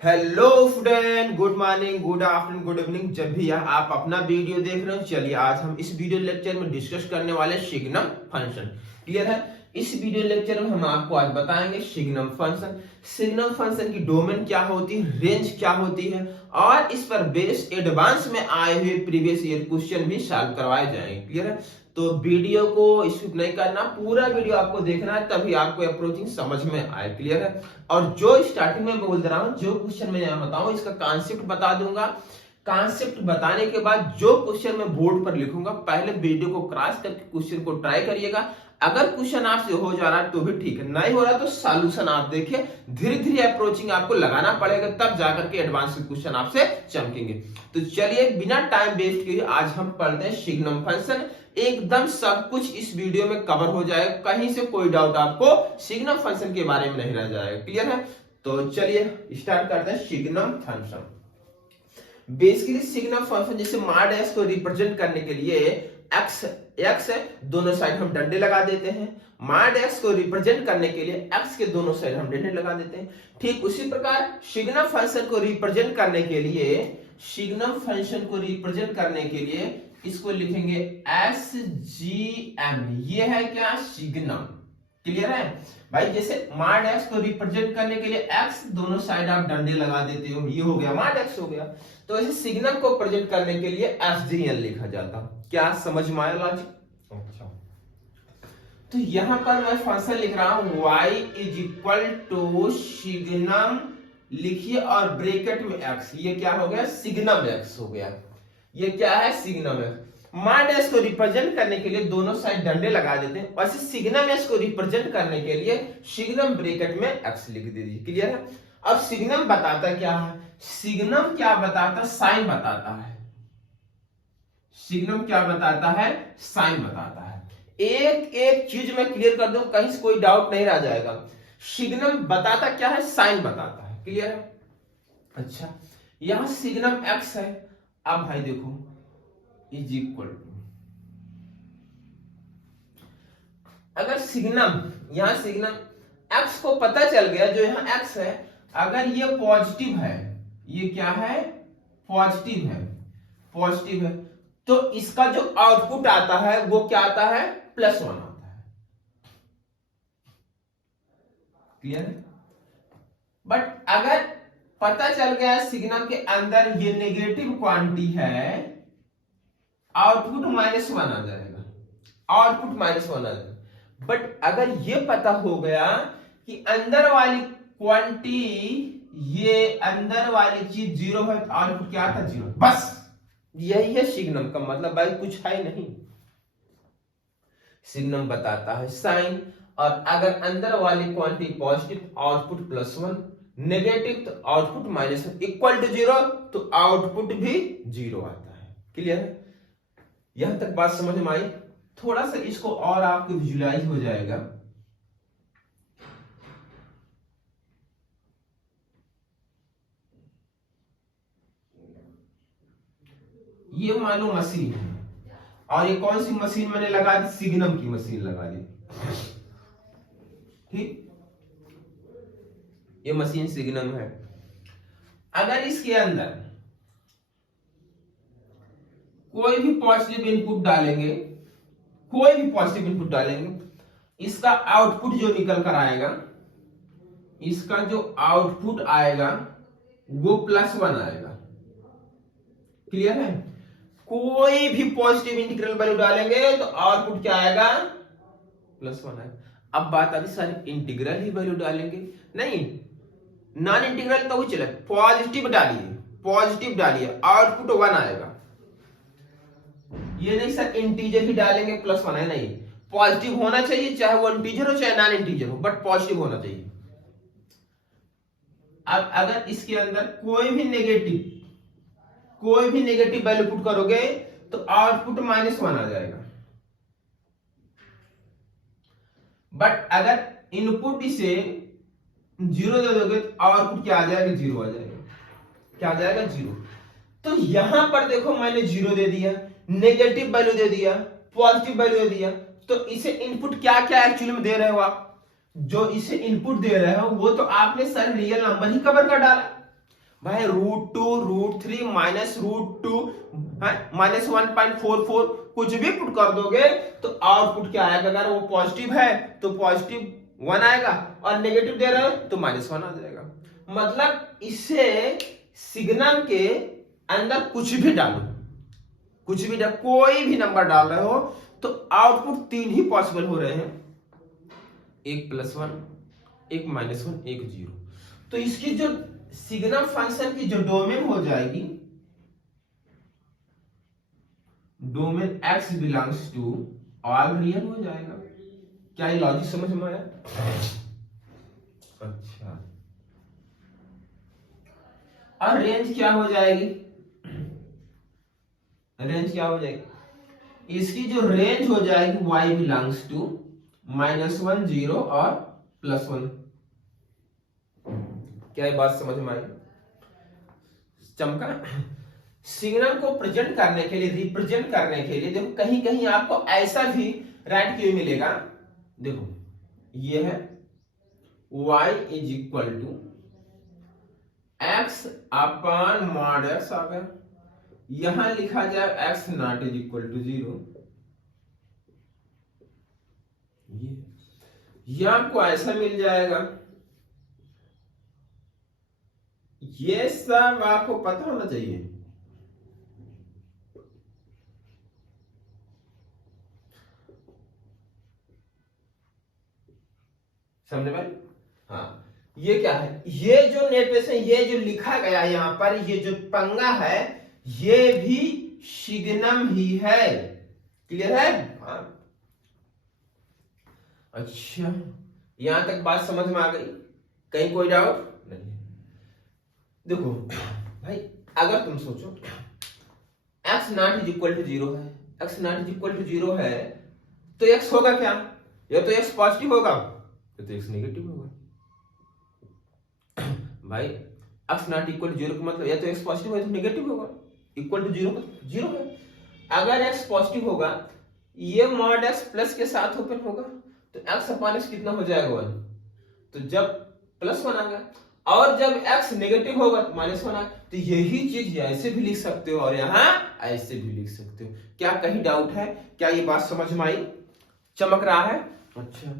Hello student, good morning, good afternoon, good evening. जब भी आप अपना वीडियो देख रहे हो, चलिए आज हम इस वीडियो लेक्चर में डिस्कस करने वाले सिग्नम फंक्शन। क्लियर है? इस वीडियो लेक्चर में हम आपको आज बताएंगे सिग्नम फंक्शन। सिग्नम फंक्शन की डोमेन क्या होती है, रेंज क्या होती है, और इस पर बेस्ड एडवांस में आए हुए प्रीवियस ईयर क्वेश्चन भी सॉल्व करवाए जाएंगे। क्लियर है? तो वीडियो को स्किप नहीं करना, पूरा वीडियो आपको देखना है, तभी आपको अप्रोचिंग समझ में आए। क्लियर है? और जो स्टार्टिंग में बोल रहा हूं, जो क्वेश्चन मैं यहाँ बताऊं इसका कॉन्सेप्ट बता दूंगा। कॉन्सेप्ट बताने के बाद जो क्वेश्चन मैं बोर्ड पर लिखूंगा, पहले वीडियो को क्रॉस करके क्वेश्चन को ट्राई करिएगा। अगर क्वेश्चन आपसे हो जा रहा है तो भी ठीक है, नहीं हो रहा तो सॉल्यूशन आप देखिए। धीरे धीरे अप्रोचिंग आपको लगाना पड़ेगा, तब जाकर के एडवांस क्वेश्चन आपसे चमकेंगे। तो चलिए बिना टाइम वेस्ट किए आज हम पढ़ते हैं सिग्नम फंक्शन। एकदम सब कुछ इस वीडियो में कवर हो जाएगा, कहीं से कोई डाउट आपको सिग्नम फंक्शन के बारे में नहीं रह जाएगा। क्लियर है? तो चलिए स्टार्ट करते हैं signum function. Basically signum function जैसे मॉड एक्स को रिप्रेजेंट करने के लिए एक्स है, दोनों साइड हम डंडे लगा देते हैं। मॉड एक्स को रिप्रेजेंट करने के लिए एक्स के दोनों साइड हम डंडे लगा देते हैं। ठीक उसी प्रकार सिग्नम फंक्शन को रिप्रेजेंट करने के लिए, सिग्नम फंक्शन को रिप्रेजेंट करने के लिए इसको लिखेंगे एस जी एम। ये है क्या? सिग्नम। क्लियर है भाई? जैसे मॉड एक्स को रिप्रेजेंट करने के लिए एक्स दोनों साइड आप डंडे लगा देते हो, ये हो गया मॉड एक्स हो गया। तो ऐसे सिग्नम को प्रेजेंट करने के लिए एस जी एन लिखा जाता। क्या समझ में आया लॉजिक? अच्छा, तो यहां पर मैं फंक्शन लिख रहा हूं y is equal to signum लिखिए और ब्रैकेट में x। ये क्या हो गया? सिग्नम x हो गया। ये क्या है? Signum x। मॉड एक्स को रिप्रेजेंट करने के लिए दोनों साइड डंडे लगा देते हैं, वैसे सिग्नम एक्स को रिप्रेजेंट करने के लिए सिग्नम ब्रैकेट में x लिख दीजिए। क्लियर है? अब सिग्नम बताता क्या है? सिग्नम क्या बताता? साइन बताता है। सिग्नम क्या बताता है? साइन बताता है। एक एक चीज मैं क्लियर कर दूं, कहीं से कोई डाउट नहीं रह जाएगा। सिग्नम बताता क्या है? साइन बताता है। क्लियर है? अच्छा, यहां सिग्नम एक्स है। अब भाई देखो, इज इक्वल टू, अगर सिग्नम, यहां सिग्नम एक्स को पता चल गया, जो यहां एक्स है, अगर ये पॉजिटिव है, ये क्या है? पॉजिटिव है। पॉजिटिव है तो इसका जो आउटपुट आता है वो क्या आता है? +1 आता है। क्लियर है? बट अगर पता चल गया सिग्नम के अंदर ये नेगेटिव क्वांटिटी है, आउटपुट -1 आ जाएगा। आउटपुट -1 आ जाएगा। बट अगर ये पता हो गया कि अंदर वाली क्वांटिटी, ये अंदर वाली चीज 0 है, तो आउटपुट क्या था? 0। बस यही है सिग्नम का मतलब भाई, कुछ है नहीं। सिग्नम बताता है साइन, और अगर अंदर वाली क्वांटिटी पॉजिटिव, आउटपुट +1, नेगेटिव तो आउटपुट -1, इक्वल टू 0 तो आउटपुट भी 0 आता है। क्लियर है? यहां तक बात समझ में आई? थोड़ा सा इसको और आपको विजुलाइज हो जाएगा। ये मान लो मशीन है, और ये कौन सी मशीन मैंने लगा दी? सिग्नम की मशीन लगा दी। ठीक, ये मशीन सिग्नम है। अगर इसके अंदर कोई भी पॉजिटिव इनपुट डालेंगे, कोई भी पॉजिटिव इनपुट डालेंगे, इसका आउटपुट जो निकल कर आएगा, इसका जो आउटपुट आएगा वो +1 आएगा। क्लियर है? कोई भी पॉजिटिव इंटीग्रल वैल्यू डालेंगे तो आउटपुट क्या आएगा? +1 आएगा। अब बात आती सारी इंटीग्रल ही वैल्यू डालेंगे? नहीं, नॉन इंटीग्रल तो वो चले, पॉजिटिव डालिए, पॉजिटिव डालिए, आउटपुट 1 आएगा। ये नहीं सर इंटीजर ही डालेंगे +1 है, नहीं, पॉजिटिव होना चाहिए, चाहे वो इंटीजर हो चाहे नॉन इंटीजर हो, बट पॉजिटिव होना चाहिए। अब अगर इसके अंदर कोई भी नेगेटिव वैल्यू पुट करोगे तो आउटपुट -1 आ जाएगा। बट अगर इनपुट इसे 0 दे दोगे तो आउटपुट क्या आ जाएगा? 0 आ जाएगा। क्या आ जाएगा? 0। तो यहां पर देखो, मैंने 0 दे दिया, नेगेटिव वैल्यू दे दिया, पॉजिटिव वैल्यू दे दिया, तो इसे इनपुट क्या क्या एक्चुअली में दे रहे हो आप? जो इसे इनपुट दे रहे हो वो तो आपने सर रियल नंबर ही कवर कर डाला। भाई √2 √3 -√2 माइनस 1.44 कुछ भी पुट कर दोगे तो आउटपुट क्या आएगा? अगर वो पॉजिटिव है तो पॉजिटिव 1 आएगा और नेगेटिव दे रहे हो तो -1 आ जाएगा। मतलब इसे सिग्नल के अंदर कुछ भी डालो, कोई भी नंबर डाल रहे हो तो आउटपुट 3 ही पॉसिबल हो रहे हैं, एक +1, एक -1, एक 0। तो इसकी जो सिग्नल फंक्शन की जो डोमेन हो जाएगी, domain x belongs to all real हो जाएगा। क्या ये लॉजिक समझ में आया? अच्छा, और रेंज क्या हो जाएगी? रेंज क्या हो जाएगी? इसकी जो रेंज हो जाएगी y बिलोंग्स टू -1 0 और +1। क्या ये बात समझ में आई? चमका? सिग्नल को प्रेजेंट करने के लिए, रिप्रेजेंट करने के लिए, देखो कहीं कहीं आपको ऐसा भी राइट क्यू मिलेगा। देखो ये है y is equal to x upon mod x आ गया, यहां लिखा जाए x not is equal to 0। ये आपको ऐसा मिल जाएगा। ये सब आपको पता होना चाहिए। समझे भाई? हाँ, ये क्या है? ये जो नोटेशन, ये जो लिखा गया यहाँ पर, ये जो पंगा है, ये भी सिग्नम ही है। क्लियर है? हाँ। अच्छा, यहां तक बात समझ में आ गई? कहीं कोई डाउट नहीं? देखो भाई, अगर तुम सोचो x not is equal to 0 है, x not is equal to 0 है तो x होगा क्या? या तो x पॉजिटिव होगा या तो x नेगेटिव होगा। भाई x नॉट इक्वल टू 0 का मतलब या तो x पॉजिटिव है तो नेगेटिव होगा, इक्वल टू 0 का 0 है। अगर x पॉजिटिव होगा, ये मॉड x प्लस के साथ ओपन होगा तो x अपॉन x कितना हो जाएगा? 1। तो जब +1 आ गया, और जब x नेगेटिव होगा तो -1 आ गया। तो यही चीज ऐसे भी लिख सकते हो और यहाँ ऐसे भी लिख सकते हो। क्या कहीं डाउट है? क्या ये बात समझ में आई? चमक रहा है? अच्छा,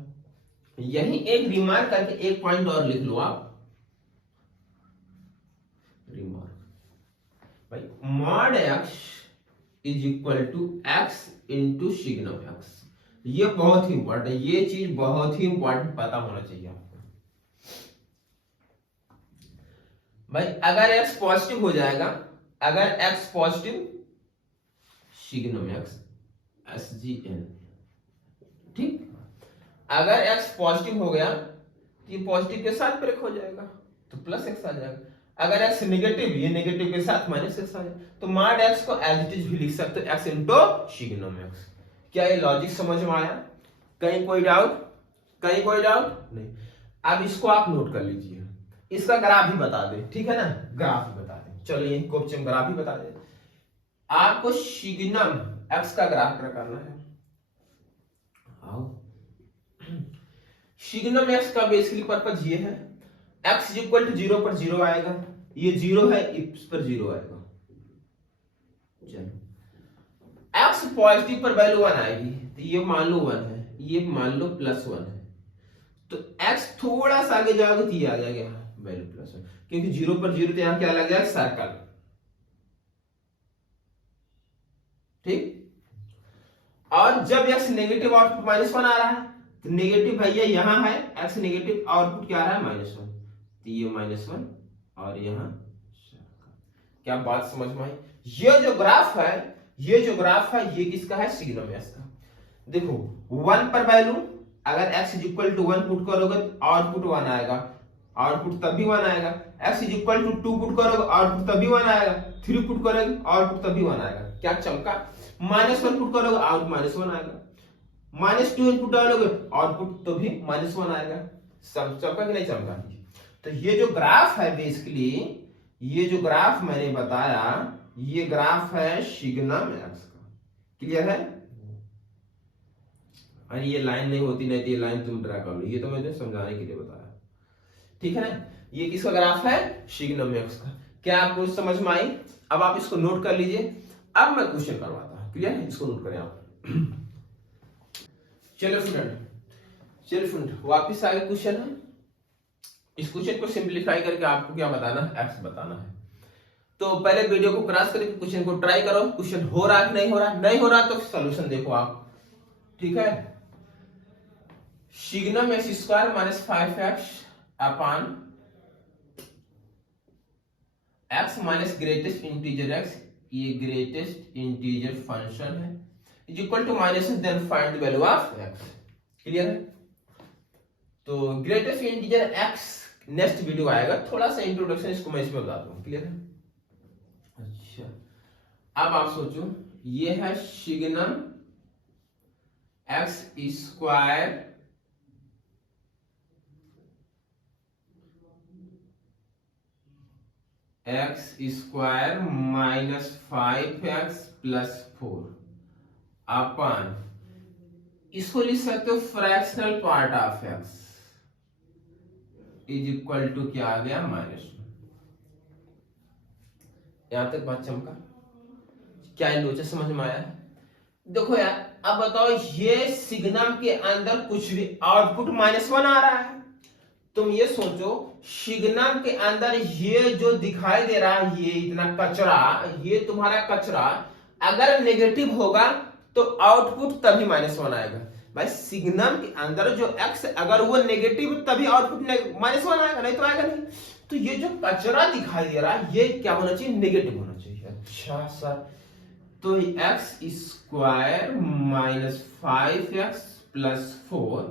यही एक रिमार्क करके एक पॉइंट और लिख लो आप। रिमार्क भाई, mod x is equal to x into signum x। ये बहुत ही इंपॉर्टेंट है, ये चीज बहुत ही इंपॉर्टेंट पता होना चाहिए आपको। भाई अगर x पॉजिटिव हो जाएगा, अगर x positive, signum x SGN, ठीक। अगर x पॉजिटिव हो गया तो ये पॉजिटिव के साथ ब्रेक हो जाएगा तो +x आ जाएगा। अगर x नेगेटिव, ये नेगेटिव के साथ -x आ जाएगा। तो मॉड x को एज इट इज भी लिख सकते हो, x इंटू सिग्नम x। क्या ये लॉजिक समझ में आया? कहीं कोई डाउट? कहीं कोई डाउट नहीं? अब इसको आप नोट कर लीजिए, इसका ग्राफ भी बता दे, ठीक है ना? ग्राफ भी बता दे। चलिए क्वेश्चन ग्राफ भी बता दे। आपको सिग्नम x का ग्राफ करना है। आओ, सिग्नम x का बेसिकली पर्पस ये है, x इक्वल टू 0 पर 0 आएगा, ये 0 है, इस पर 0 आएगा। चलो, x पॉजिटिव पर वैल्यू 1 आएगी तो ये मान लो 1 है, ये मान लो +1 है। तो x थोड़ा सा आगे जाओगे तो ये आ जाएगा वैल्यू +1, क्योंकि 0 पर 0 तो यहां क्या लग जाएगा? सर्कल, ठीक। और जब x नेगेटिव आउटपुट -1 आ रहा है तो नेगेटिव भैया यहां है, x नेगेटिव आउटपुट क्या आ रहा है? -1। तो ये -1 और यहां क्या बात समझ में आई? ये जो ग्राफ है, ये जो ग्राफ है, ये किसका है? सिग्नम x का। देखो 1 पर वैल्यू, अगर x is equal to 1 put करोगे तो आउटपुट 1 आएगा, आउटपुट तब भी 1 आएगा। x is equal to 2 put करोगे आउटपुट तब भी 1 आएगा। 3 पुट करोगे आउटपुट तब भी 1 आएगा। क्या चमका? -1 पुट करोगे आउटपुट -1 आएगा, -2 इनपुट डालोगे आउटपुट तो भी -1 आएगा। चमका कि नहीं चमका? तो ये जो ग्राफ है बेसिकली, ये जो ग्राफ मैंने बताया, ये ग्राफ है सिग्नम x का। क्लियर है? अरे ये लाइन नहीं होती, नहीं तो ये लाइन तुम ड्रा कर लो, ये तो मैंने समझाने के लिए बताया, ठीक है ना? ये किसका ग्राफ है? सिग्नम x का। क्या आपको समझ में आई? अब आप इसको नोट कर लीजिए। अब मैं क्वेश्चन करवाता हूं, क्लियर है? इसको नोट करें आप। चलो स्टूडेंट वापिस आगे क्वेश्चन है। इस क्वेश्चन को सिंप्लीफाई करके आपको क्या बताना है? एक्स बताना है। तो पहले वीडियो को क्रॉस करके क्वेश्चन को ट्राई करो। क्वेश्चन हो रहा है नहीं हो रहा? नहीं हो रहा तो सॉल्यूशन देखो आप, ठीक है। Signum x square minus 5x upon x minus greatest integer x, ये ग्रेटेस्ट इंटीजर फंक्शन है, is equal to minus then find the value of x। Clear है? तो greatest integer x next video आएगा, थोड़ा सा इंट्रोडक्शन इसको मैं इसमें बताता हूं। क्लियर है? अच्छा, अब आप सोचो, ये है signum x square x square minus 5x plus 4 upon, इसको लिख सकते हो fractional part of x is equal to क्या आ गया? -1। यहां तक बात चमका? क्या लोचा समझ में आया? देखो यार, अब बताओ, ये सिग्नम के अंदर कुछ भी आउटपुट -1 आ रहा है। तुम ये सोचो, सिग्नम के अंदर ये जो दिखाई दे रहा है, ये इतना कचरा, ये तुम्हारा कचरा अगर नेगेटिव होगा तो आउटपुट तभी -1 आएगा। भाई सिग्नम के अंदर जो x अगर वो नेगेटिव तभी आउटपुट -1 आएगा, नहीं तो आएगा नहीं। तो ये जो कचरा दिखाई दे रहा है, ये क्या होना चाहिए? नेगेटिव होना चाहिए। अच्छा सर, तो x square minus 5x plus 4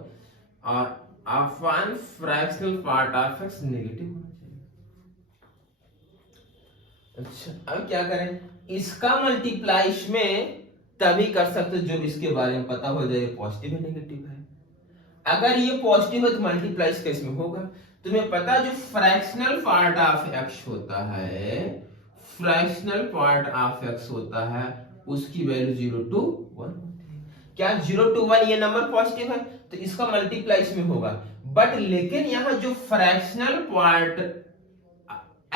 और upon fractional part of x negative होना चाहिए। अच्छा, अब क्या करें? इसका मल्टीप्लाई इसमें तभी कर सकते हो जब इसके बारे में पता हो जाए पॉजिटिव है नेगेटिव है। अगर ये पॉजिटिव है तो मल्टीप्लाई इसका इसमें होगा। तुम्हें पता है जो फ्रैक्शनल पार्ट ऑफ x होता है, फ्रैक्शनल पार्ट ऑफ x होता है, उसकी वैल्यू 0 to 1 होती है। क्या 0 to 1 ये नंबर पॉजिटिव है तो इसका मल्टीप्लाई इसमें होगा। बट लेकिन यहां जो फ्रैक्शनल पार्ट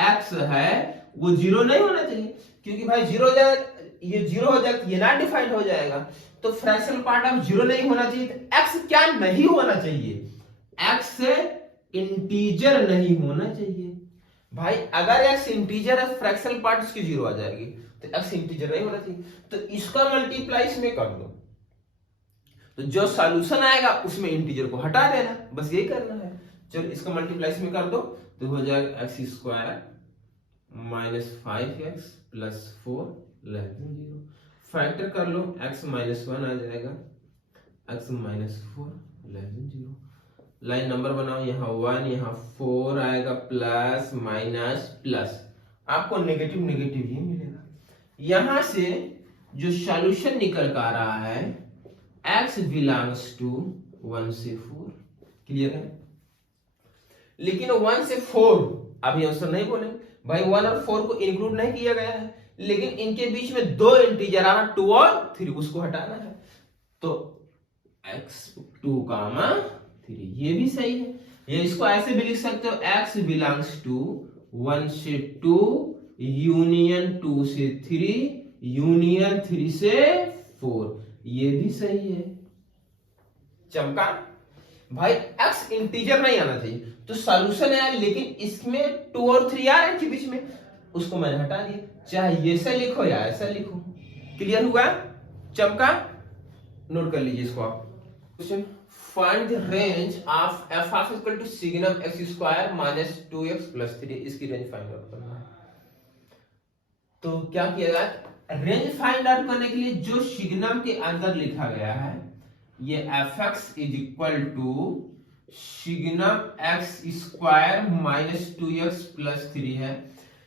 x है वो 0 नहीं होना चाहिए, क्योंकि भाई 0 हो जाए, ये 0 हो जाए, ये नॉट डिफाइंड हो जाएगा। तो फ्रैक्शनल पार्ट ऑफ 0 नहीं होना चाहिए, तो x क्या नहीं होना चाहिए? x इंटीजर नहीं होना चाहिए। भाई अगर x इंटीजर है, फ्रैक्शनल पार्ट उसकी 0 आ जाएगी, तो x इंटीजर नहीं होना चाहिए। तो इसका मल्टीप्लाई इसमें कर दो, तो जो सॉल्यूशन आएगा उसमें इंटीजर को हटा देना, बस यही करना है। चलो इसका मल्टीप्लाई इसमें कर दो, तो हो जाएगा x square minus 5x plus 4 less than 0। Factor कर लो, x माइनस 1 आ जाएगा, x minus 4 less than 0। Line number बनाओ, यहाँ 1 यहाँ 4 आएगा, प्लस माइनस प्लस, आपको नेगेटिव नेगेटिव ही मिलेगा। यहां से जो सॉल्यूशन निकल कर आ रहा है, x बिलोंग्स टू 1 से 4। क्लियर है? लेकिन 1 से 4 अभी आंसर नहीं बोले भाई, 1 और 4 को इंक्लूड नहीं किया गया है, लेकिन इनके बीच में 2 इंटीजर आना 2 और 3, उसको हटाना है। तो x2 कामा 3, ये भी सही है। ये इसको ऐसे भी लिख सकते हो, x बिलोंग्स टू 1 से 2 यूनियन 2 से 3 यूनियन 3 से 4, ये भी सही है। चमका? भाई x इंटीजर नहीं आना चाहिए, तो सॉल्यूशन है, लेकिन इसमें 2 और 3 आ रहे हैं बीच में, उसको मैंने हटा दिया। चाहे ये ऐसा लिखो या ऐसा लिखो। क्लियर हुआ? चमका? नोट कर लीजिए इसको आप। Question, find the range of f of equal to signum x square minus 2x plus 3, इसकी रेंज फाइंड आउट करना है। तो क्या किया जाए? रेंज फाइंड आउट करने के लिए जो सिग्नम के अंदर लिखा गया है, ये fx is equal to signum x square minus 2x plus 3 है।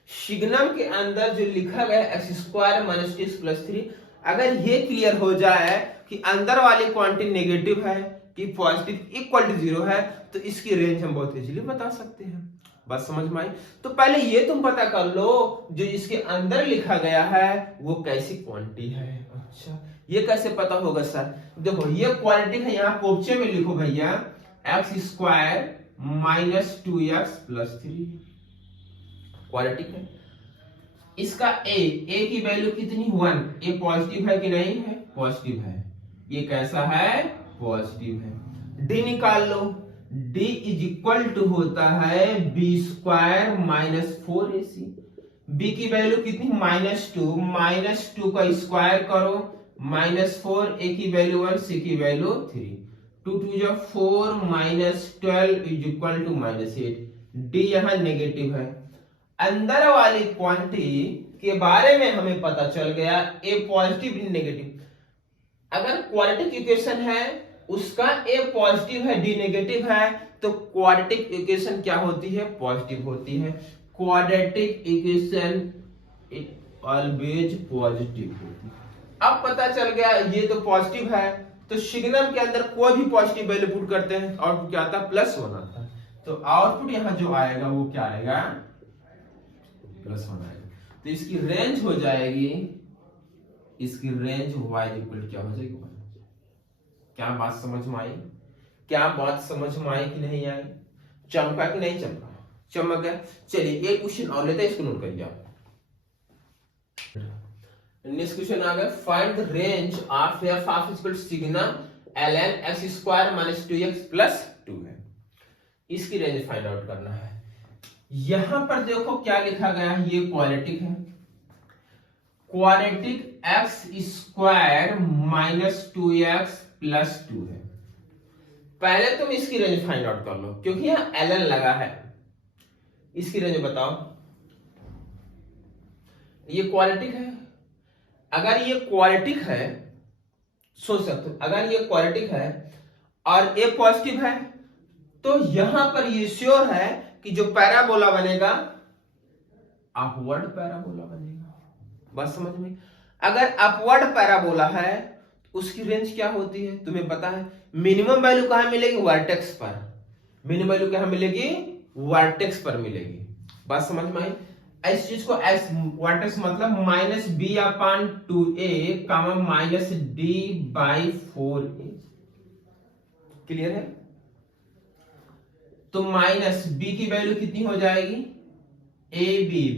सिग्नम के अंदर जो लिखा गया है x square minus 2x plus 3, अगर ये क्लियर हो जाए कि अंदर वाली क्वांटिटी नेगेटिव है कि पॉजिटिव इक्वल टू 0 है, तो इसकी रेंज हम बहुत इजीली बता सकते हैं। बात समझ में आई? तो पहले ये तुम पता कर लो जो इसके अंदर लिखा गया है वो कैसी क्वांटिटी है। अच्छा, ये कैसे पता होगा सर? देखो ये क्वांटिटी है, यहाँ कोपचे में लिखो भैया, x square minus 2x plus 3 quality है। इसका ए की वैल्यू कितनी 1, ए पॉजिटिव है कि नहीं है, पॉजिटिव है, ये कैसा है, पॉजिटिव है। डी निकाल लो, डी इज इक्वल टू होता है B square minus 4ac। B की वैल्यू कितनी -2 का स्क्वायर करो -4, ए की वैल्यू 1, सी की वैल्यू 3, 2 2 जा 4 -12 इज इक्वल टू -8। डी यहाँ नेगेटिव है। अंदर वाली क्वांटिटी के बारे में हमें पता चल गया, ए पॉजिटिव डी नेगेटिव। अगर क्वाड्रेटिक इक्वेशन है उसका ए पॉजिटिव है डी नेगेटिव है, तो क्वाड्रेटिक इक्वेशन क्या होती है, पॉजिटिव होती है। क्वाड्रेटिक इक्वेशन ऑलवेज पॉजिटिव होती है। अब पता चल गया ये तो पॉजिटिव है, तो सिग्नम के अंदर कोई भी पॉजिटिव वैल्यू पुट करते हैं तो आउटपुट क्या आता है, +1 आता है। तो आउटपुट यहां जो आएगा वो क्या आएगा, +1 आएगा। तो इसकी रेंज हो जाएगी, इसकी रेंज y इक्वल क्या हो जाएगी, 1। क्या बात समझ में आई, क्या बात समझ में आई कि नहीं आई, चमका कि नहीं चमका, चमक गया। चलिए एक क्वेश्चन और लेते हैं, इसको नोट करिए आप। नेक्स्ट क्वेश्चन आ गया, find the range of f of equal signum ln x square minus 2x plus 2 है। इसकी रेंज फाइंड आउट करना है। यहां पर देखो क्या लिखा गया है, ये क्वाड्रेटिक है, quadratic x square minus 2x plus 2 है। पहले तुम इसकी रेंज फाइंड आउट कर लो, क्योंकि यहां ln लगा है। इसकी रेंज बताओ, ये क्वाड्रेटिक है, अगर ये क्वाड्रेटिक है, सोच सकते हो, अगर ये क्वाड्रेटिक है और ए पॉजिटिव है, तो यहां पर ये श्योर है कि जो पैराबोला बनेगा अपवर्ड पैराबोला बनेगा। बात समझ में, अगर अपवर्ड पैराबोला है उसकी रेंज क्या होती है तुम्हें पता है, मिनिमम वैल्यू कहां मिलेगी, वर्टेक्स पर। मिनिमम वैल्यू कहां मिलेगी, वर्टेक्स पर मिलेगी। बात समझ में आई। इस चीज को एस वर्टेक्स मतलब -b/2a -d/4a, क्लियर है। तो माइनस बी की वैल्यू कितनी हो जाएगी,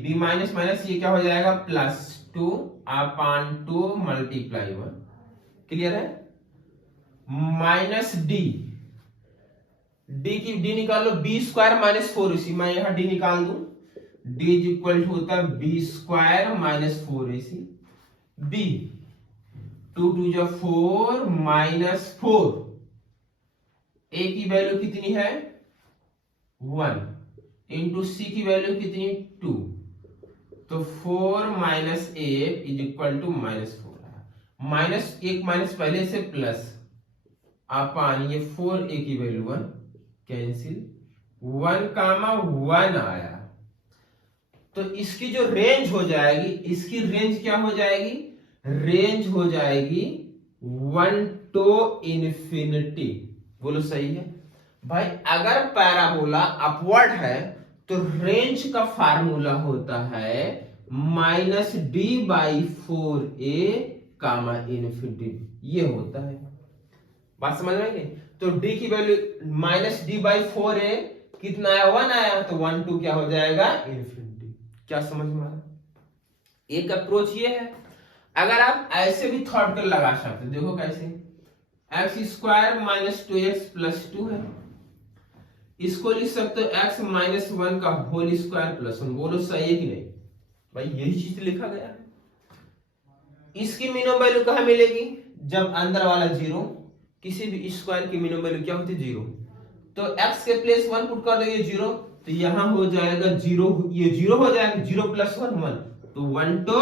बी माइनस माइनस ये क्या हो जाएगा, +2/2 × 1, क्लियर है। माइनस डी की डी निकाल लो, बी स्क्वायर माइनस 4ac, मैं यहां डी निकाल दूं, डी इज इक्वल टू होता है B square minus 4ac। B 2 2 जा 4 -4, ए की वैल्यू कितनी है 1 इंटू सी की वैल्यू कितनी 2, तो 4 - 8 इज इक्वल टू -4। माइनस एक माइनस पहले से प्लस अपन ये 4 ए की वैल्यू 1 कैंसिल, 1, 1 आया। तो इसकी जो रेंज हो जाएगी, इसकी रेंज क्या हो जाएगी, रेंज हो जाएगी 1 to इन्फिनिटी। बोलो सही है भाई। अगर पैराबोला अपवर्ड है तो रेंज का फार्मूला होता है -d/4a इन्फिनिटी, ये होता है। बात समझ में आई। तो d की वैल्यू -d/4a कितना आया, 1 आया, तो 1 2 क्या हो जाएगा, इन्फिनिटी। क्या समझ में आ रहा, एक अप्रोच ये है। अगर आप ऐसे भी थॉट कर लगा सकते हो, देखो कैसे, x square minus 2x plus 2 है, इसको लिख सकते हो x -1 का होल स्क्वायर प्लस 1। बोलो सही है कि नहीं भाई, यही चीज लिखा गया है। इसकी मिनिमम वैल्यू कहां मिलेगी, जब अंदर वाला 0, किसी भी स्क्वायर की मिनिमम वैल्यू क्या होती है 0, तो x के प्लेस 1 पुट कर दोगे 0, तो यहां हो जाएगा 0, ये 0 हो जाएगा, 0 + 1 1, तो 1 to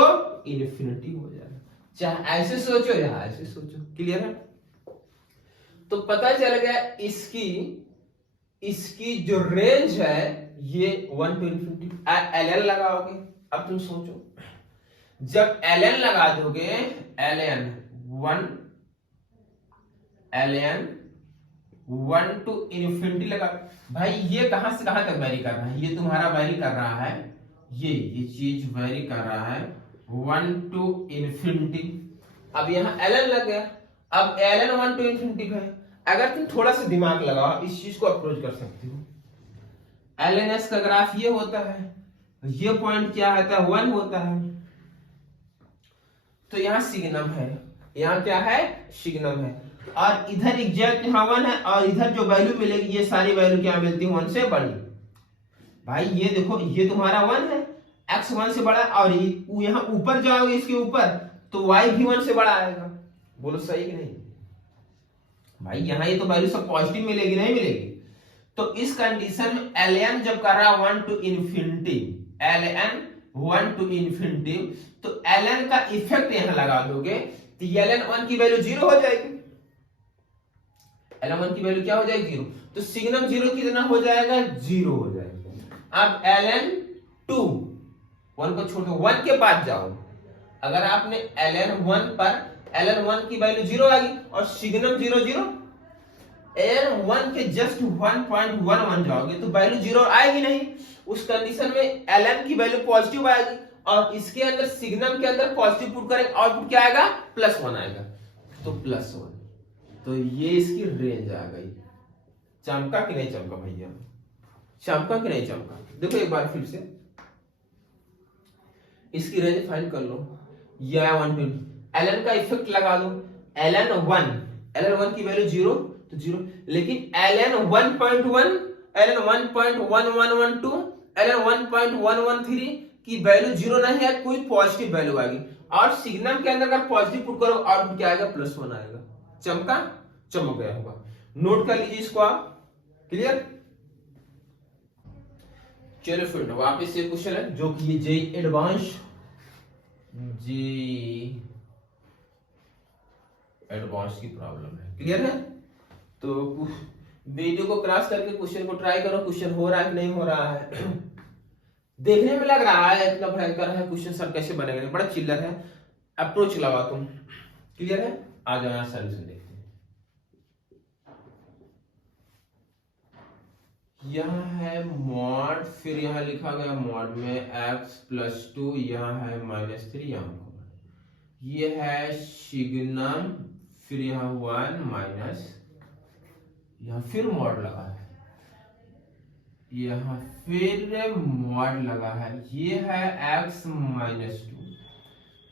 इन्फिनिटी हो जाएगा। चाहे ऐसे सोचो या ऐसे सोचो, क्लियर है। तो पता चल गया इसकी जो रेंज है ये 1 to इन्फिनिटी। ln लगाओगे, अब तुम सोचो, जब ln लगा दोगे, ln 1 to इन्फिनिटी लगा, भाई ये कहां से कहां तक वैरी कर रहा है, ये तुम्हारा वैरी कर रहा है, ये चीज वैरी कर रहा है 1 to इन्फिनिटी। अब यहां ln लग गया, अब ln 1 to इन्फिनिटी है। अगर तुम थोड़ा सा दिमाग लगाओ, इस चीज को अप्रोच कर सकते हो। ln s का ग्राफ ये होता है, ये पॉइंट क्या होता है, 1 होता है, तो यहाँ सिग्नम है, यहाँ क्या है, सिग्नम है। और इधर एग्जैक्ट यहाँ 1 है, और इधर जो वैल्यू मिलेगी ये सारी वैल्यू क्या मिलती है, 1 से बड़ी। भाई ये देखो, ये तुम्हारा 1 है, x 1 से बड़ा, और यहाँ ऊपर जाओगे इसके ऊपर तो y भी 1 से बड़ा आएगा। बोलो सही कि नहीं भाई, यहाँ ये तो वैल्यू सब पॉजिटिव मिलेगी, नहीं मिलेगी। तो इस कंडीशन में ln जब कर रहा 1 to infinity, ln 1 to infinity, तो ln का इफेक्ट यहां लगा दोगे तो ln 1 की वैल्यू 0 हो जाएगी। ln 1 की वैल्यू क्या हो जाएगी, 0। तो सिग्नम 0 कितना हो जाएगा, 0 हो जाएगा। अब ln 2, 1 को छोड़ो, 1 के बाद जाओ। अगर आपने ln 1 पर ln 1 की वैल्यू 0 आ गई और सिग्नम 0 0, ln 1 के जस्ट 1.11 जाओगे तो वैल्यू 0 आएगी नहीं। उस कंडीशन में ln की वैल्यू पॉजिटिव आएगी, और इसके अंदर सिग्नम के अंदर पॉजिटिव पुट करेंगे, आउटपुट क्या आएगा, +1 आएगा। तो +1, तो ये इसकी रेंज आ गई। चमका कि नहीं चमका भैया, चमका कि नहीं चमका। देखो एक बार फिर से इसकी रेंज फाइंड कर लो। यह 1 ln का इफेक्ट लगा दो, ln 1 की वैल्यू 0 तो 0, लेकिन ln 1.1, ln 1.1112, ln 1.113 की वैल्यू 0 नहीं है, कोई पॉजिटिव वैल्यू आएगी। और सिग्नम के अंदर अगर पॉजिटिव पुट करो आउटपुट क्या आएगा, +1 आएगा। चमका, चमक गया होगा। नोट कर लीजिए इसको आप, क्लियर। चलो फिर वापस से क्वेश्चन है जो कि ये जेई एडवांस, जी एडवांस की प्रॉब्लम है, क्लियर है। तो वीडियो को क्रॉस करके क्वेश्चन को ट्राई करो, क्वेश्चन हो रहा है कि नहीं हो रहा है। देखने में लग रहा है इतना भयंकर है क्वेश्चन, सब कैसे बनेगा, बड़ा चिल्लर है। अप्रोच लगाओ तुम, क्लियर है। आ जाओ यहाँ सॉल्यूशन देखते हैं। यहाँ है मॉड, फिर यहाँ लिखा गया मॉड में x+2, यहाँ है -3, यहाँ ये है सिग्नम, फिर यहाँ 1 माइनस, यहाँ फिर मॉड लगा है, यहाँ फिर मॉड लगा है, ये है x-2।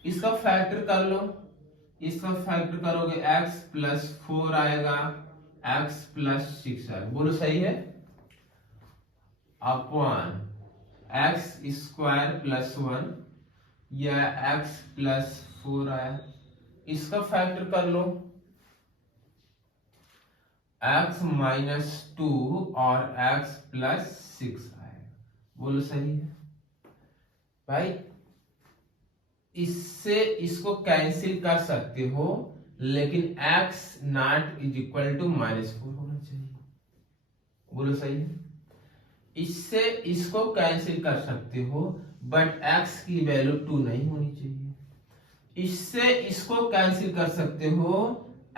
इसका फैक्टर कर लो, इसका फैक्टर करोगे x+4 आएगा, x+6 आएगा। बोलो सही है, अपॉन x² + 1 या x+4 आया। इसका फैक्टर कर लो, x-2 और x+6 आएगा। बोलो सही है भाई। इससे इसको कैंसिल कर सकते हो, लेकिन x0 = -4 होना चाहिए। बोलो सही है। इससे इसको कैंसिल कर सकते हो, बट x की वैल्यू 2 नहीं होनी चाहिए। इससे इसको कैंसिल कर सकते हो,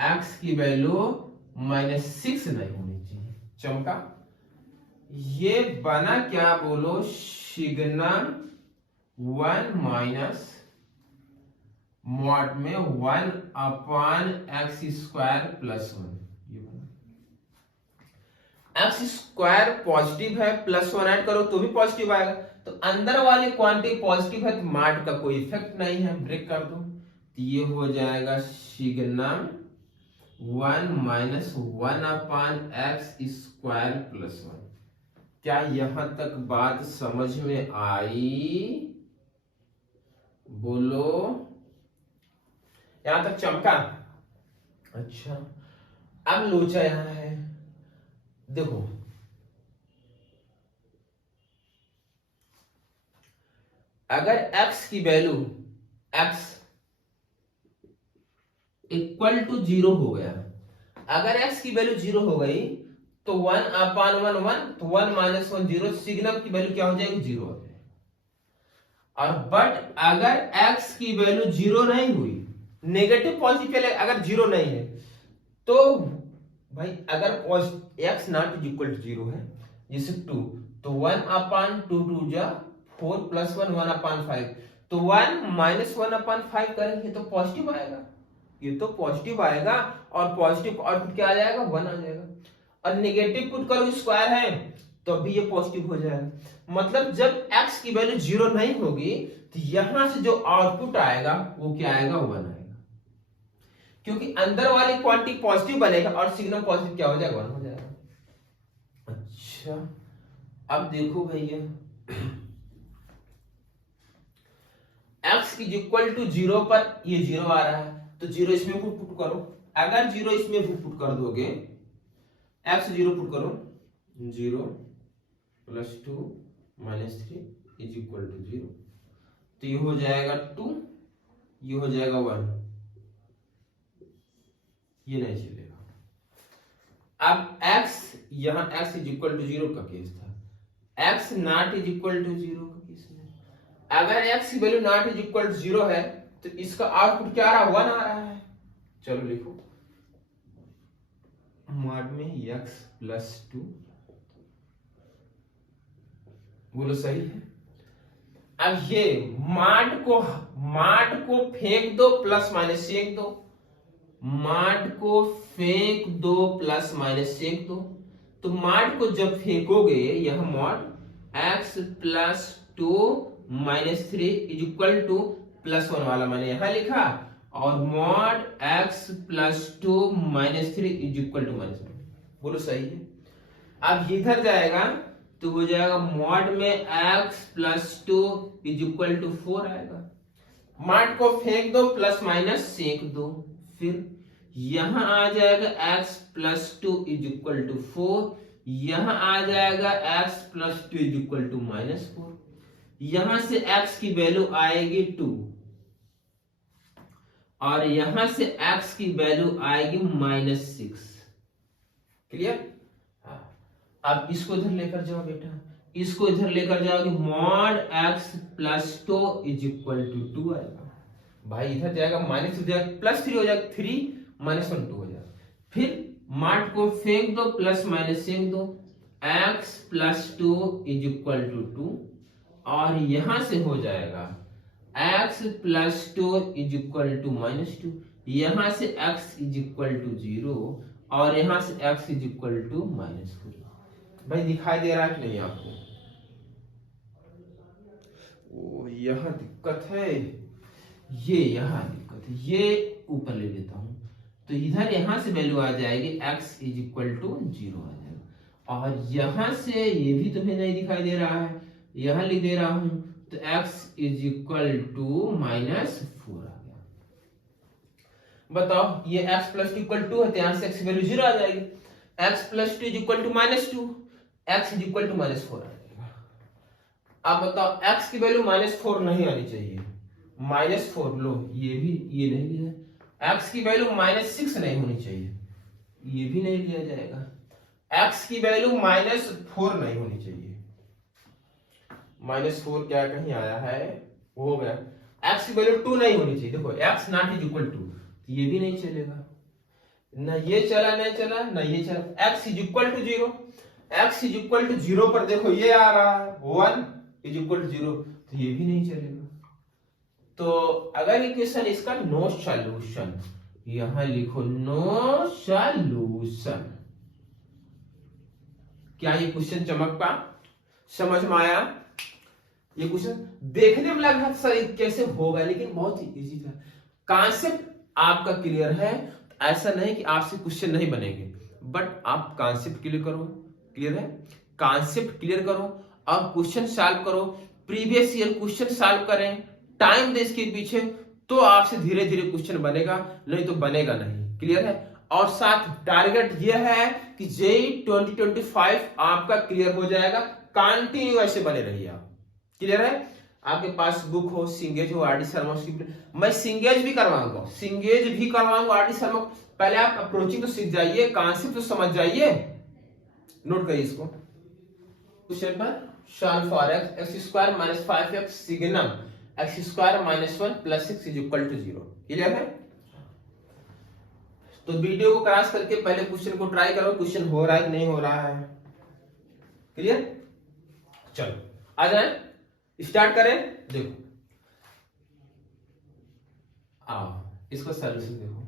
x की वैल्यू -6 नहीं होनी चाहिए। चमका। ये बना क्या, बोलो, सिग्नम 1 माइनस मॉड में 1/x² + 1। ये बना x² पॉजिटिव है, +1 ऐड करो तो भी पॉजिटिव आएगा। तो अंदर वाली क्वांटिटी पॉजिटिव है, तो मॉड का कोई इफेक्ट नहीं है, ब्रेक कर दो। तो ये हो जाएगा सिग्नम 1 माइनस 1/x² + 1। क्या यहां तक बात समझ में आई? बोलो, यहां तक चमका? अच्छा, अब लोचा यहां है, देखो अगर x की वैल्यू x = 0 हो गया, अगर x की वैल्यू 0 हो गई तो 1/1 तो 1 - 1 0, सिग्नम की वैल्यू क्या हो जाएगी, 0 हो जाएगी। और बट अगर x की वैल्यू 0 नहीं हुई, नेगेटिव पॉजिटिव चले, अगर 0 नहीं है तो भाई अगर x0 = 0 है, जैसे 2, तो 1/2 2 जा 4 + 1 1/5, तो 1 - 1/5 करेंगे तो पॉजिटिव आएगा, ये तो पॉजिटिव आएगा। और पॉजिटिव आउटपुट क्या आ जाएगा, 1 आ जाएगा। और नेगेटिव पुट करो, स्क्वायर है तो अभी ये पॉजिटिव हो जाएगा। मतलब जब x की वैल्यू 0 नहीं होगी तो यहां से जो आउटपुट आएगा वो क्या आएगा, 1 आएगा, क्योंकि अंदर वाली क्वांटिटी पॉजिटिव बनेगा और सिग्नल पॉजिटिव क्या हो जाएगा, 1 हो जाएगा। अच्छा अब देखो भैया, x इज इक्वल टू 0 पर ये 0 आ रहा है तो 0 इसमें पुट करो। अगर 0 इसमें पुट कर दोगे, x 0 पुट करो, 0 plus 2 minus 3 is equal to 0, तो ये हो जाएगा 2, ये हो जाएगा 1, ये नहीं चलेगा। अब x, यहां x इज इक्वल टू 0 का केस था, x not is equal to 0 का केस में, अगर x की वैल्यू नॉट इज इक्वल टू 0 है तो इसका आउटपुट क्या आ रहा है, 1 आ रहा है। चलो लिखो, मॉड में x प्लस 2, बोलो सही है। अब ये मॉड को फेंक दो, प्लस माइनस सेक दो, मॉड को फेंक दो प्लस माइनस सेक दो, तो मॉड को जब फेंकोगे यह mod x plus 2 minus 3 is equal to plus 1 वाला मैंने यहां लिखा, और mod x plus 2 minus 3 is equal to minus 1, बोलो सही है। अब इधर जाएगा तो हो जाएगा मॉड में x plus 2 is equal to 4 आएगा, मॉड को फेंक दो प्लस माइनस सेक दो, फिर यहां आ जाएगा x plus 2 is equal to 4, यहां आ जाएगा x plus 2 is equal to minus 4, यहां से x की वैल्यू आएगी 2 और यहां से x की वैल्यू आएगी माइनस 6। क्लियर? अब इसको इधर लेकर जाओ बेटा, इसको इधर लेकर जाओगे, mod x plus 2 is equal to 2 आएगा, भाई इधर जाएगा माइनस हो जाएगा, प्लस 3 हो जाएगा, 3 माइनस 1 2 हो जाएगा, फिर मॉड को फेंक दो प्लस माइनस सेक दो, x plus 2 is equal to 2 और यहां से हो जाएगा x plus 2 is equal to minus 2, यहां से x इज इक्वल टू 0 और यहां से x is equal to minus 4। भाई दिखाई दे रहा है कि नहीं आपको? ओ यहां दिक्कत है, ये यहां दिक्कत है, ये ऊपर ले लेता हूं, तो इधर यहां से वैल्यू आ जाएगी x इज इक्वल टू 0 आ जाएगा, और यहां से ये भी तुम्हें नहीं दिखाई दे रहा है, यहां लिख दे रहा हूं, तो x is equal to minus 4 आ गया। बताओ ये x प्लस 2 इक्वल 2 है तो यहां से x की वैल्यू 0 आ जाएगी, x plus 2 is equal to minus 2, x is equal to minus 4 आ जाएगा। अब बताओ x की वैल्यू माइनस 4 नहीं आनी चाहिए, माइनस 4 लो, ये भी ये नहीं लिया, x की वैल्यू माइनस 6 नहीं होनी चाहिए, ये भी नहीं लिया जाएगा, x की वैल्यू माइनस 4 नहीं होनी चाहिए, माइनस 4 क्या कहीं आया है, वो हो गया, x की वैल्यू 2 नहीं होनी चाहिए, देखो x not is equal to, ये भी नहीं चलेगा, ना ये चला नहीं चला ना ये चला, x is equal to 0, x is equal to 0 पर देखो ये आ रहा है 1 इज इक्वल टू 0, तो ये भी नहीं चलेगा। तो अगर इक्वेशन इसका नो सॉल्यूशन, यहां लिखो नो सॉल्यूशन। क्या ये क्वेश्चन चमकता समझ में आया? ये क्वेश्चन देखने में लगा सर कैसे होगा, लेकिन बहुत ही इजी था, कॉन्सेप्ट आपका क्लियर है, ऐसा नहीं कि आपसे क्वेश्चन नहीं बनेंगे, बट आप कॉन्सेप्ट क्लियर करो, क्लियर है, कॉन्सेप्ट क्लियर करो और क्वेश्चन सॉल्व करो, प्रीवियस ईयर क्वेश्चन सॉल्व करें, टाइम दे इसके पीछे, तो आपसे धीरे धीरे क्वेश्चन बनेगा, नहीं तो बनेगा नहीं। क्लियर है? और साथ टारगेट यह है कि जेई 2025 आपका क्लियर हो जाएगा, कंटिन्यू ऐसे बने रहिए आप। क्लियर है? आपके पास बुक हो, सिंगेज हो, आरडी शर्मा, मैं सिंगेज भी करवाऊंगा, सिंगेज भी करवाऊंगा आरडी शर्मा। पहले आप अप्रोचिंग तो सीख जाइए, कॉन्सेप्ट तो समझ जाइए, नोट करिए इसको। क्वेश्चन पर solve for x square minus 5x signum x square minus 1 plus 6 is equal to 0। Clear है? तो वीडियो को क्रॉस करके पहले क्वेश्चन को ट्राई करो, क्वेश्चन हो रहा है कि नहीं हो रहा है। क्लियर? चलो आ जाए, स्टार्ट करें। देखो आओ इसका सॉल्यूशन देखो,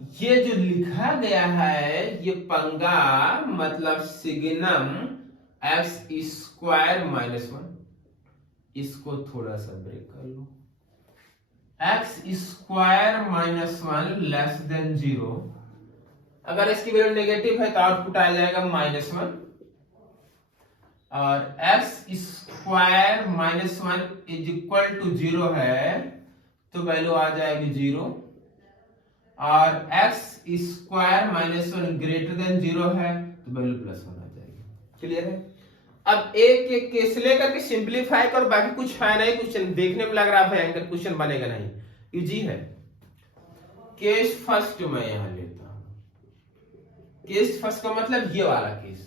ये जो लिखा गया है ये पंगा मतलब signum x square minus one, इसको थोड़ा सा ब्रेक कर लो। X square minus one less than zero, अगर इसकी वैल्यू नेगेटिव है तो आउटपुट आ जाएगा माइनस वन, और x square minus one is equal to zero है तो वैल्यू आ जाएगी जीरो, और x square minus one greater than zero है तो वैल्यू प्लस वन आ जाएगी। क्लियर है? अब एक एक केस लेकर के सिंप्लीफाई करो, बाकी कुछ है नहीं, क्वेश्चन देखने में लग रहा है भयंकर, क्वेश्चन बनेगा नहीं, इजी है। केस फर्स्ट मैं यहां लेता हूं, केस फर्स्ट का मतलब ये वाला केस,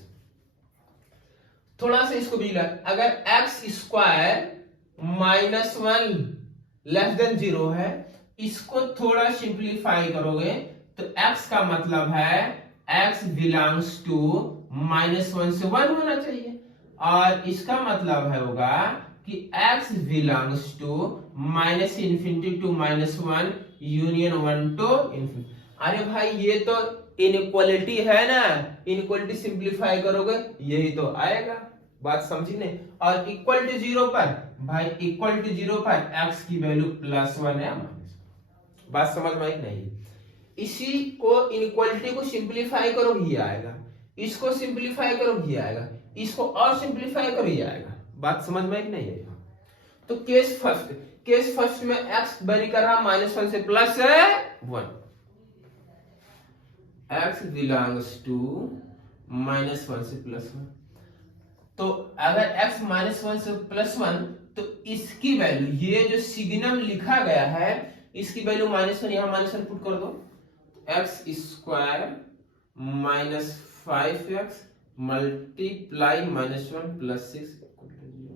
थोड़ा सा इसको भी अगर x square minus one less than zero है, इसको थोड़ा सिंप्लीफाई करोगे तो x का मतलब है x belongs to minus one से वन होना चाहिए, और इसका मतलब है होगा कि x belongs to minus infinity to minus one union one to infinity. अरे भाई ये तो इनइक्वालिटी है ना, इनइक्वालिटी सिंप्लीफाई करोगे यही तो आएगा, बात समझी नहीं। और इक्वल टू जीरो पर भाई, इक्वल टू जीरो पर x की वैल्यू प्लस वन है माइनस, बात समझ में आई नहीं? इसी को इनइक्वालिटी को सिंप्लीफाई करो ये आएगा, इसको सिंप्लीफाई करो ये आएगा, इसको और सिंप्लीफाई करो ये आएगा, बात समझ में आई नहीं है? तो केस फर्स्ट में x वेरी कर रहा माइनस वन से plus one, x belongs to minus one से प्लस वन, तो अगर x माइनस वन से प्लस वन तो इसकी वैल्यू, ये जो सिग्नम लिखा गया है इसकी वैल्यू माइनस वन, यहां माइनस वन पुट कर दो, x square minus five x multiply minus one plus six equal to zero,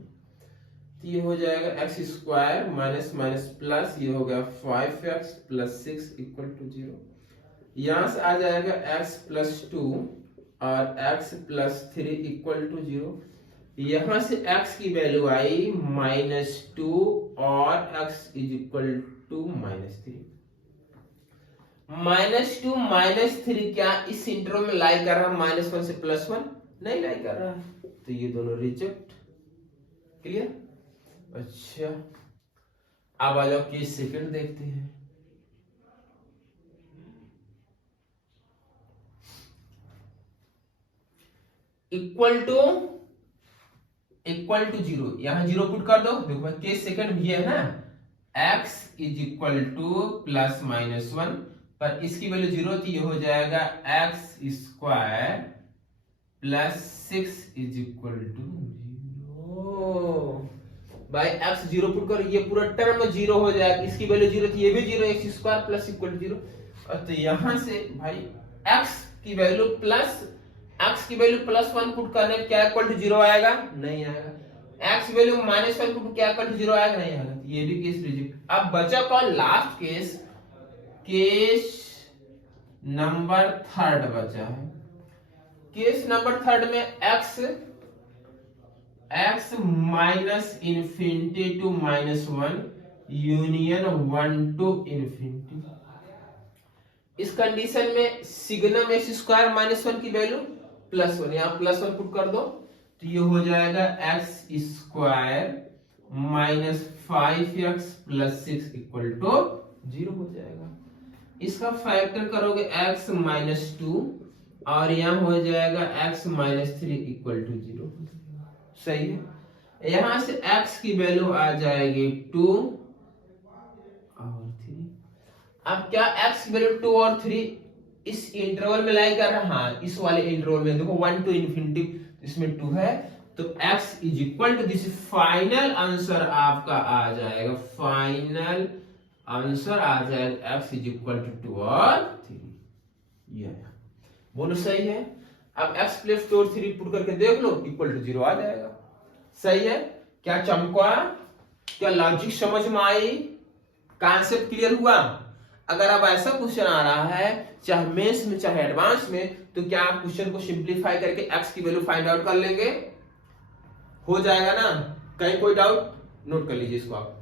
तो ये हो जाएगा x square minus minus plus, ये हो गया five x plus six equal to zero, यहां से आ जाएगा एक्स प्लस टू और x plus three equal to zero, यहां से x की वैल्यू आई माइनस टू और x is equal to minus three. Minus two minus three क्या इस इंटरवल में लाई कर रहा है माइनस वन से प्लस वन? नहीं लाई कर रहा है, तो ये दोनों रिजेक्ट। क्लियर? अच्छा, अब आ जाओ केस सेकंड देखते हैं। इक्वल टू जीरो, यहां जीरो पुट कर दो, देखो भाई केस सेकंड भी है ना, x is equal to plus minus one, पर इसकी वैल्यू जीरो थी, ये हो जाएगा x square plus six is equal to zero. भाई x जीरो पुट कर, ये पूरा टर्म में जीरो हो जाएगा, इसकी वैल्यू जीरो थी, ये भी zero, x square plus equal to zero, तो यहां से भाई x की वैल्यू प्लस वन पुट करने क्या इक्वल टू जीरो आएगा? नहीं आएगा। x value minus one put क्या इक्वल टू जीरो आएगा? नहीं आएगा, ये भी केस रिजेक्ट। अब बचा कौन? Last case, case number third बचा है। केस नंबर थर्ड में x minus infinity to minus one union one to infinity, इस कंडीशन में signum x square minus one की वैल्यू प्लस वन, यहां प्लस वन पुट कर दो, तो ये हो जाएगा x square minus five x plus six equal to zero हो जाएगा। इसका फैक्टर करोगे एक्स माइनस टू और यहां हो जाएगा x minus three equal to zero. सही है। यहां से एक्स की वैल्यू आ जाएगी टू और थ्री। अब क्या एक्स वैल्यू टू और थ्री इस इंटरवल में लाई कर रहा है, इस वाले इंटरवल में देखो वन टू इन्फिनिटी, इसमें टू है, तो x is equal to this, final answer आपका आ जाएगा, फाइनल आंसर आ जाएगा x is equal to two और थ्री। ये बोलो सही है। अब x प्लस टू और थ्री पुट करके देख लो, इक्वल टू जीरो आ जाएगा। सही है। क्या चमका? क्या लॉजिक समझ में आई? कॉन्सेप्ट क्लियर हुआ? अगर अब ऐसा क्वेश्चन आ रहा है चाहे मेंस में चाहे एडवांस में, तो क्या आप क्वेश्चन को सिंप्लीफाई करके x की वैल्यू फाइंड आउट कर लेंगे? हो जाएगा ना? कहीं कोई डाउट? नोट कर लीजिए इसको आप।